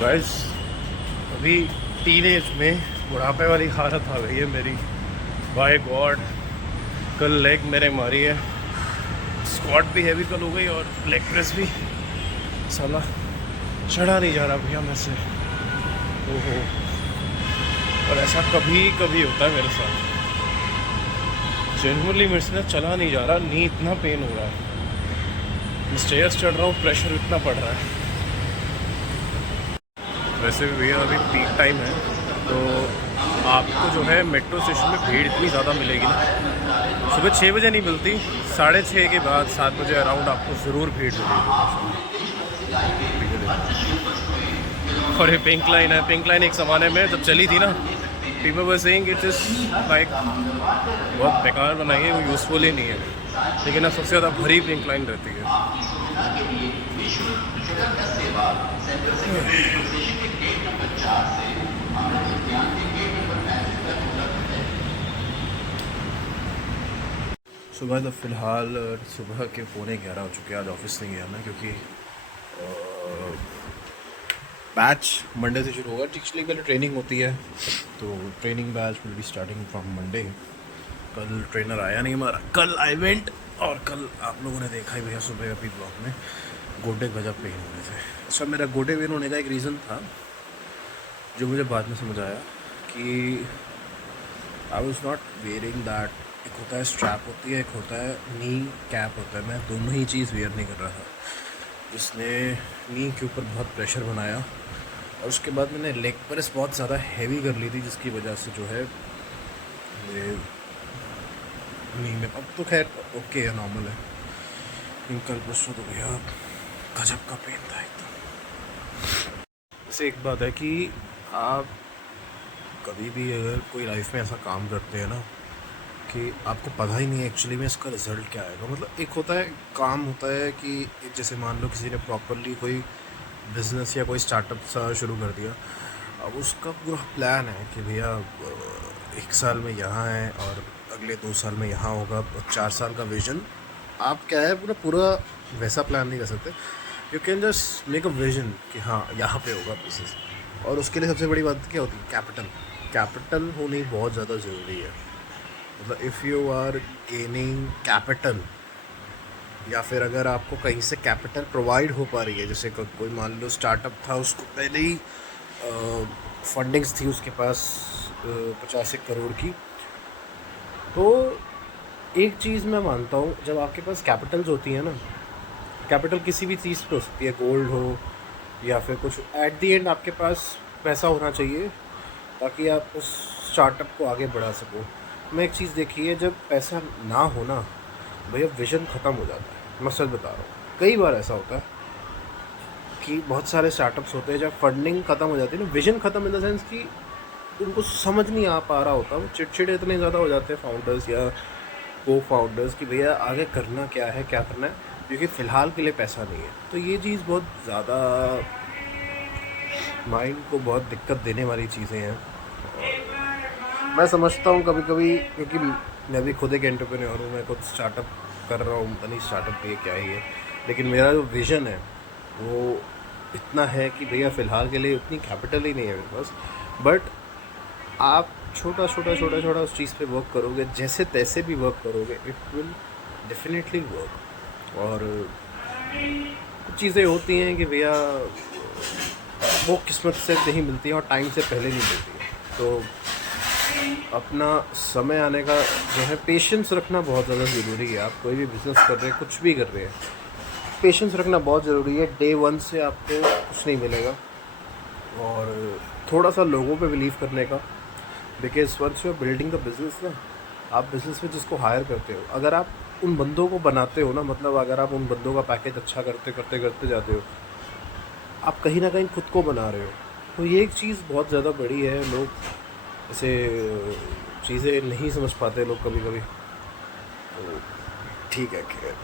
Guys अभी teenage में बुढ़ापे वाली हालत आ गई है मेरी। बाय गॉड, कल लेग मेरे मारी है, स्क्वाट भी हैवी कल हो गई और लेग प्रेस भी। साला चढ़ा नहीं जा रहा भैया मैं से। ओहो, और ऐसा कभी कभी होता है मेरे साथ। जनरली मेरे से ना चला नहीं जा रहा, नी इतना पेन हो रहा है, स्टेयर्स चढ़ रहा हूँ, प्रेशर इतना पड़ रहा है। वैसे भी भैया अभी पीक टाइम है, तो आपको जो है मेट्रो स्टेशन में भीड़ इतनी ज़्यादा मिलेगी ना। सुबह 6 बजे नहीं मिलती, 6:30 के बाद 7 बजे अराउंड आपको ज़रूर भीड़ मिलेगी। और ये पिंक लाइन है, पिंक लाइन एक ज़माने में जब चली थी ना, people were saying it is like बहुत बेकार बनाई है, वो यूज़फुल ही नहीं है। लेकिन अब सबसे ज़्यादा भरी पिंक लाइन रहती है। सुबह तो फ़िलहाल सुबह के 11:15 हो चुके हैं। आज ऑफिस नहीं गया मैं क्योंकि बैच मंडे से शुरू होगा। एक्चुअली पहले ट्रेनिंग होती है, तो training batch will be starting from Monday. कल ट्रेनर आया नहीं हमारा, कल आई इवेंट, और कल आप लोगों ने देखा ही भैया सुबह अभी ब्लॉग में गोडे गजब पेन हो रहे थे। अच्छा, मेरा गोडे पेन होने का एक रीज़न था जो मुझे बाद में समझ आया कि I was not wearing that. एक होता है स्ट्रैप होती है, एक होता है नी कैप होता है। मैं दोनों ही चीज़ वेयर नहीं कर रहा था, जिसने नी के ऊपर बहुत प्रेशर बनाया। और उसके बाद मैंने लेग प्रेस बहुत ज़्यादा हैवी कर ली थी, जिसकी वजह से जो है मेरे नी में, अब तो खैर ओके है, नॉर्मल है। लेकिन कल परसों तो भैया गजब का पेन था एकदम। वैसे एक बात है कि आप कभी भी अगर कोई लाइफ में ऐसा काम करते हैं ना कि आपको पता ही नहीं है एक्चुअली में इसका रिज़ल्ट क्या आएगा। मतलब एक होता है काम, होता है कि जैसे मान लो किसी ने प्रॉपरली कोई बिज़नेस या कोई स्टार्टअप सा शुरू कर दिया। अब उसका पूरा प्लान है कि भैया 1 साल में यहाँ है और अगले 2 साल में यहाँ होगा, 4 साल का विजन। आप क्या है पूरा पूरा वैसा प्लान नहीं कर सकते। You can just make a vision कि हाँ यहाँ पे होगा बिजनेस। और उसके लिए सबसे बड़ी बात क्या होती है? कैपिटल। कैपिटल होनी बहुत ज़्यादा ज़रूरी है। मतलब if you are gaining capital, या फिर अगर आपको कहीं से कैपिटल प्रोवाइड हो पा रही है, जैसे कोई मान लो स्टार्टअप था, उसको पहले ही फंडिंग्स थी उसके पास 50 करोड़ की, तो एक चीज़ मैं मानता हूँ, जब आपके पास कैपिटल्स होती है ना, कैपिटल किसी भी चीज़ पे हो सकती है, गोल्ड हो या फिर कुछ, एट दी एंड आपके पास पैसा होना चाहिए ताकि आप उस स्टार्टअप को आगे बढ़ा सको। मैं एक चीज़ देखी है, जब पैसा ना हो ना भैया, विजन ख़त्म हो जाता है। मैं सच बता रहा हूँ, कई बार ऐसा होता है कि बहुत सारे स्टार्टअप्स होते हैं जब फंडिंग ख़त्म हो जाती है ना, विजन ख़त्म इन द सेंस कि उनको समझ नहीं आ पा रहा होता, वो चिड़चिड़े इतने ज़्यादा हो जाते हैं फाउंडर्स या को फाउंडर्स कि भैया आगे करना क्या है, क्या करना है, क्योंकि फ़िलहाल के लिए पैसा नहीं है। तो ये चीज़ बहुत ज़्यादा माइंड को बहुत दिक्कत देने वाली चीज़ें हैं। मैं समझता हूँ कभी कभी, क्योंकि मैं भी खुद एक एंटरप्रेन्योर हूँ, मैं खुद स्टार्टअप कर रहा हूँ, पता नहीं स्टार्टअप ये क्या ही है, लेकिन मेरा जो विज़न है वो इतना है कि भैया फ़िलहाल के लिए उतनी कैपिटल ही नहीं है मेरे पास। बट आप छोटा छोटा छोटा छोटा उस चीज़ पे वर्क करोगे, जैसे तैसे भी वर्क करोगे, इट विल डेफिनेटली वर्क। और कुछ चीज़ें होती हैं कि भैया वो किस्मत से नहीं मिलती हैं और टाइम से पहले नहीं मिलती है। तो अपना समय आने का जो है, पेशेंस रखना बहुत ज़्यादा ज़रूरी है। आप कोई भी बिज़नेस कर रहे हैं, कुछ भी कर रहे हैं, पेशेंस रखना बहुत ज़रूरी है। डे 1 से आपको कुछ नहीं मिलेगा। और थोड़ा सा लोगों पे बिलीव करने का, because once you are building the business ना, आप बिज़नेस में जिसको हायर करते हो, अगर आप उन बंदों को बनाते हो ना, मतलब अगर आप उन बंदों का पैकेज अच्छा करते करते करते जाते हो, आप कहीं ना कहीं खुद को बना रहे हो। तो ये एक चीज़ बहुत ज़्यादा बड़ी है। लोग ऐसे चीज़ें नहीं समझ पाते लोग कभी कभी। तो ठीक है, खैर।